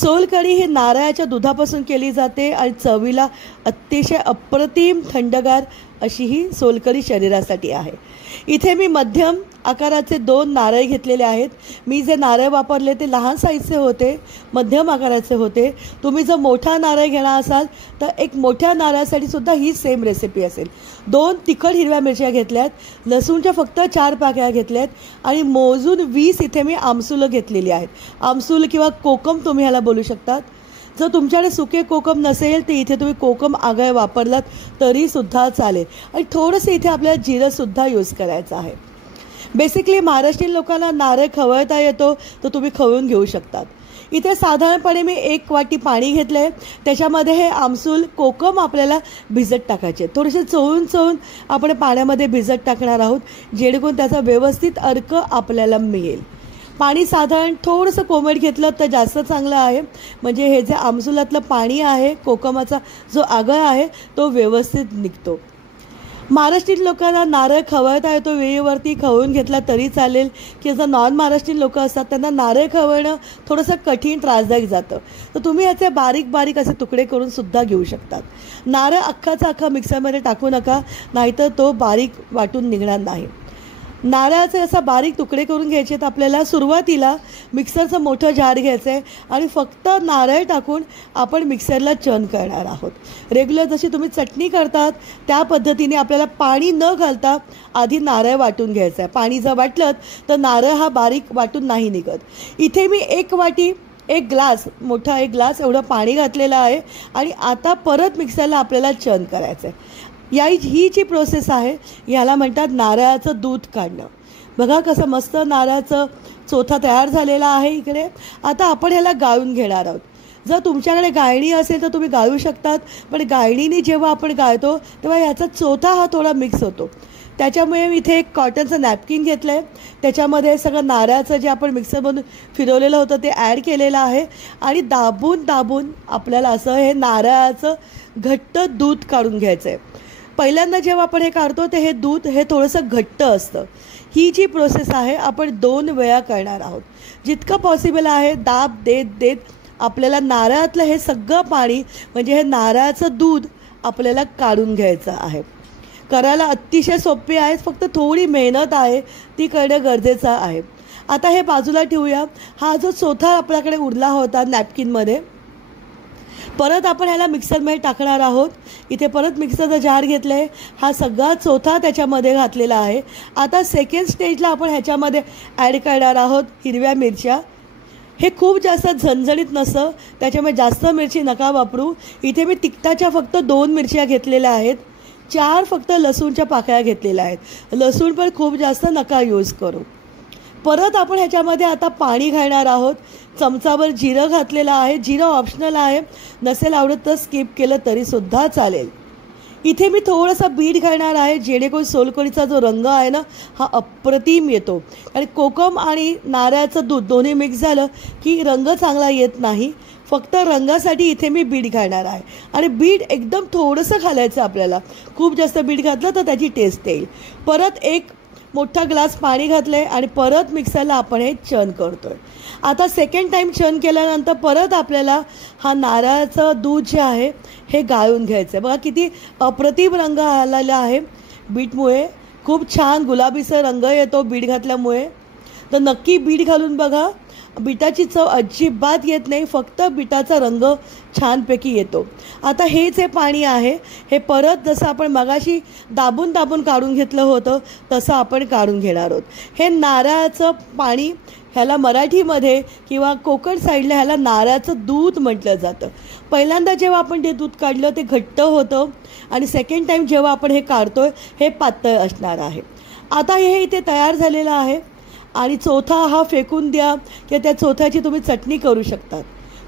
सोलकढी ही नारळाच्या दुधापासून केली जाते आणि चवीला अतिशय अप्रतिम थंडगार अशी ही सोलकढी शरीरासाठी आहे. इथे मी मध्यम आकाराचे 2 नारळ घेतलेले आहेत. मी जे नारळ वापरले ते लहान साईजचे होते, मध्यम आकाराचे होते. तुम्ही जर मोठा नारळ घेणार असाल तर एक मोठ्या नारळासाठी सुद्धा ही सेम रेसिपी असेल. 2 तिखट हिरव्या मिरच्या घेतल्यात, लसूणच्या फक्त 4 पाकळ्या घेतल्यात आणि मोजून 20 इथे मी आमसूल घेतलेली आहेत. आमसूल किंवा कोकम तुम्ही ह्याला बोलू शकतात. जर तुमच्याकडे सुके कोकम नसेल तर इथे तुम्ही कोकम आगळ वापरलात तरीसुद्धा चालेल. आणि थोडंसं इथे आपल्याला जिरंसुद्धा यूज करायचं आहे. बेसिकली महाराष्ट्रीयन लोकांना नारळ खवळता येतो तर तुम्ही खवळून घेऊ शकतात. इथे साधारणपणे मी 1 वाटी पाणी घेतलं आहे. त्याच्यामध्ये हे आमसूल कोकम आपल्याला भिजत टाकायचे. थोडेसे चोळून आपण पाण्यामध्ये भिजत टाकणार आहोत, जेणेकरून त्याचा व्यवस्थित अर्क आपल्याला मिळेल. पाणी साधारण थोडंसं कोमट घेतलं तर जास्त चांगलं आहे, म्हणजे हे जे आमसुलातलं पाणी आहे, कोकमाचा जो आगळ आहे तो व्यवस्थित निघतो. महाराष्ट्रीयन लोकांना नारळ खवळता येतो, वेळेवरती खवळून घेतला तरी चालेल. की जर नॉन महाराष्ट्रीयन लोक असतात त्यांना नारळ खवळणं थोडंसं कठीण त्रासदायक जातं, तर तुम्ही ह्याचे बारीक बारीक असे तुकडे करून सुद्धा घेऊ शकतात. नारळ अख्खाचा अख्खा मिक्सरमध्ये टाकू नका, नाहीतर तो बारीक वाटून निघणार नाही. नारळाचे असा बारीक तुकडे करून घ्यायचे. तर आपल्याला सुरुवातीला मिक्सरचं मोठं जार घ्यायचं आहे आणि फक्त नारळ टाकून आपण मिक्सरला चर्न करणार आहोत. रेग्युलर जशी तुम्ही चटणी करतात त्या पद्धतीने आपल्याला पाणी न घालता आधी नारळ वाटून घ्यायचं आहे. पाणी जर वाटलं तर नारळ हा बारीक वाटून नाही निघत. इथे मी 1 वाटी 1 ग्लास मोठा 1 ग्लास एवढं पाणी घातलेलं आहे आणि आता परत मिक्सरला आपल्याला चर्न करायचं आहे. ही जी प्रोसेस आहे याला म्हणतात नारळाचं दूध काढणं. बघा कसं मस्त नारळाचं चोथा तयार झालेला आहे इकडे. आता आपण ह्याला गाळून घेणार आहोत. जर तुमच्याकडे गाळणी असेल तर तुम्ही गाळू शकतात, पण गाळणीने जेव्हा आपण गाळतो तेव्हा याचा चोथा हा थोडा मिक्स होतो. त्याच्यामुळे मी इथे एक कॉटनचं नॅपकिन घेतलं आहे, त्याच्यामध्ये सगळं नारळाचं जे आपण मिक्सरमधून फिरवलेलं होतं ते ॲड केलेलं आहे आणि दाबून आपल्याला असं हे नारळाचं घट्ट दूध काढून घ्यायचं आहे. पहिल्यांदा जेव्हा आपण हे काढतो तर हे दूध हे थोडंसं घट्ट असतं. ही जी प्रोसेस आहे आपण 2 वेळा करणार आहोत. जितकं पॉसिबल आहे दाब देत आपल्याला नारळातलं हे सगळं पाणी म्हणजे हे नारळाचं दूध आपल्याला काढून घ्यायचं आहे. करायला अतिशय सोपे आहे, फक्त थोडी मेहनत आहे, ती करणं गरजेचं आहे. आता हे बाजूला ठेवूया. हा जो चोथा आपल्याकडे उरला होता नॅपकिनमध्ये, परत आपण ह्याला मिक्सरमध्ये टाकणार आहोत. इथे परत मिक्सरचा जार घेतला आहे, हा सगळा चोथा त्याच्यामध्ये घातलेला आहे. आता सेकंड स्टेजला आपण ह्याच्यामध्ये ॲड करणार आहोत हिरव्या मिरच्या. हे खूप जास्त झणझणीत नसतं, त्याच्यामुळे जास्त मिरची नका वापरू. इथे मी तिखटाच्या फक्त 2 मिरच्या घेतलेल्या आहेत, 4 फक्त लसूणच्या पाकळ्या घेतलेल्या आहेत. लसूण पण खूप जास्त नका यूज करू. परत आपण ह्याच्यामध्ये आता पाणी घालणार आहोत. चमचाभर जिरं घातलेलं आहे. जिरं ऑप्शनल आहे, नसेल आवडत तर स्किप केलं तरीसुद्धा चालेल. इथे मी थोडंसं बीट घालणार आहे, जेणेकरून सोलकढीचा जो रंग आहे ना हा अप्रतिम येतो. आणि कोकम आणि नारळाचं दूध दोन्ही मिक्स झालं की रंग चांगला येत नाही. फक्त रंगासाठी इथे मी बीट घालणार आहे आणि बीट एकदम थोडंसं घालायचं आपल्याला. खूप जास्त बीट घातलं तर त्याची टेस्ट येईल. परत 1 मोठा ग्लास पाणी घातलं आहे आणि परत मिक्सरला आपण हे चर्न करतो आहे. आता सेकंड टाईम चर्न केल्यानंतर परत आपल्याला हा नारळाचं दूध जे आहे हे गाळून घ्यायचं आहे. बघा किती अप्रतिम रंग आलेला आहे. बीटमुळे खूप छान गुलाबीचा रंग येतो बीट घातल्यामुळे. तर नक्की बीट घालून बघा. बीटाची चव अजिबात येत नाही, फक्त बीटाचा रंग छानपैकी येतो. आता हे जे पाणी आहे हे परत जसं आपण मगाशी दाबून काढून घेतलं होतं तसं आपण काढून घेणार आहोत. हे नारळाचं पाणी ह्याला मराठीमध्ये किंवा कोकण साईडला ह्याला नारळाचं दूध म्हटलं जातं. पहिल्यांदा जेव्हा आपण ते दूध काढलं ते घट्ट होतं आणि सेकंड टाईम जेव्हा आपण हे काढतोय हे पातळ असणार आहे. आता हे इथे तयार झालेलं आहे आणि चोथा हा फेकून द्या किंवा त्या चोथ्याची तुम्ही चटणी करू शकतात.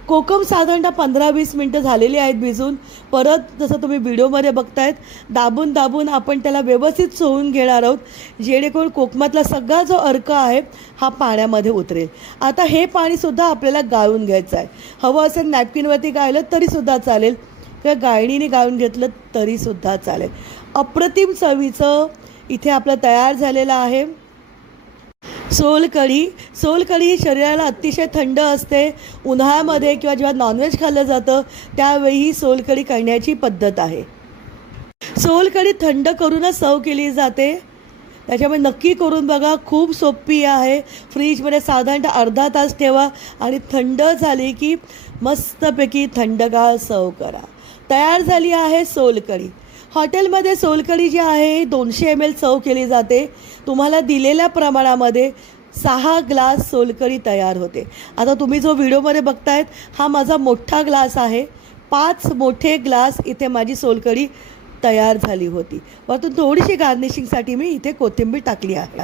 कोकम साधारणतः 15-20 मिनटं झालेली आहेत भिजून. परत जसं तुम्ही व्हिडिओमध्ये बघतायत दाबून आपण त्याला व्यवस्थित चोळून घेणार आहोत, जेणेकरून कोकमातला सगळा जो अर्क आहे हा पाण्यामध्ये उतरेल. आता हे पाणीसुद्धा आपल्याला गाळून घ्यायचं आहे. हवं असेल नॅपकिनवरती गाळलं तरीसुद्धा चालेल किंवा गाळणीने गाळून घेतलं तरीसुद्धा चालेल. अप्रतिम चवीचं इथे आपलं तयार झालेलं आहे. सोलकढी ही शरीराला अतिशय थंड असते. उन्हाळ्यामध्ये किंवा जेव्हा नॉनव्हेज खाल्लं जातं त्यावेळी ही सोलकढी करण्याची पद्धत आहे. सोलकढी थंड करूनच सर्व केली जाते. त्याच्यामुळे नक्की करून बघा, खूप सोपी आहे. फ्रीजमध्ये साधारणतः अर्धा तास ठेवा आणि थंड झाली की मस्तपैकी थंडगार सर्व करा. तयार झाली आहे सोलकढी. हॉटेलमध्ये सोलकढी जी आहे 200 ml सर्व केली जाते. तुम्हाला दिलेल्या प्रमाणामध्ये 6 ग्लास सोलकढी तयार होते. आता तुम्ही जो व्हिडिओमध्ये बघतायत हा माझा मोठा ग्लास आहे. 5 मोठे ग्लास इथे माझी सोलकढी तयार झाली होती. वरतून थोडीशी गार्निशिंगसाठी मी इथे कोथिंबीर टाकली आहे.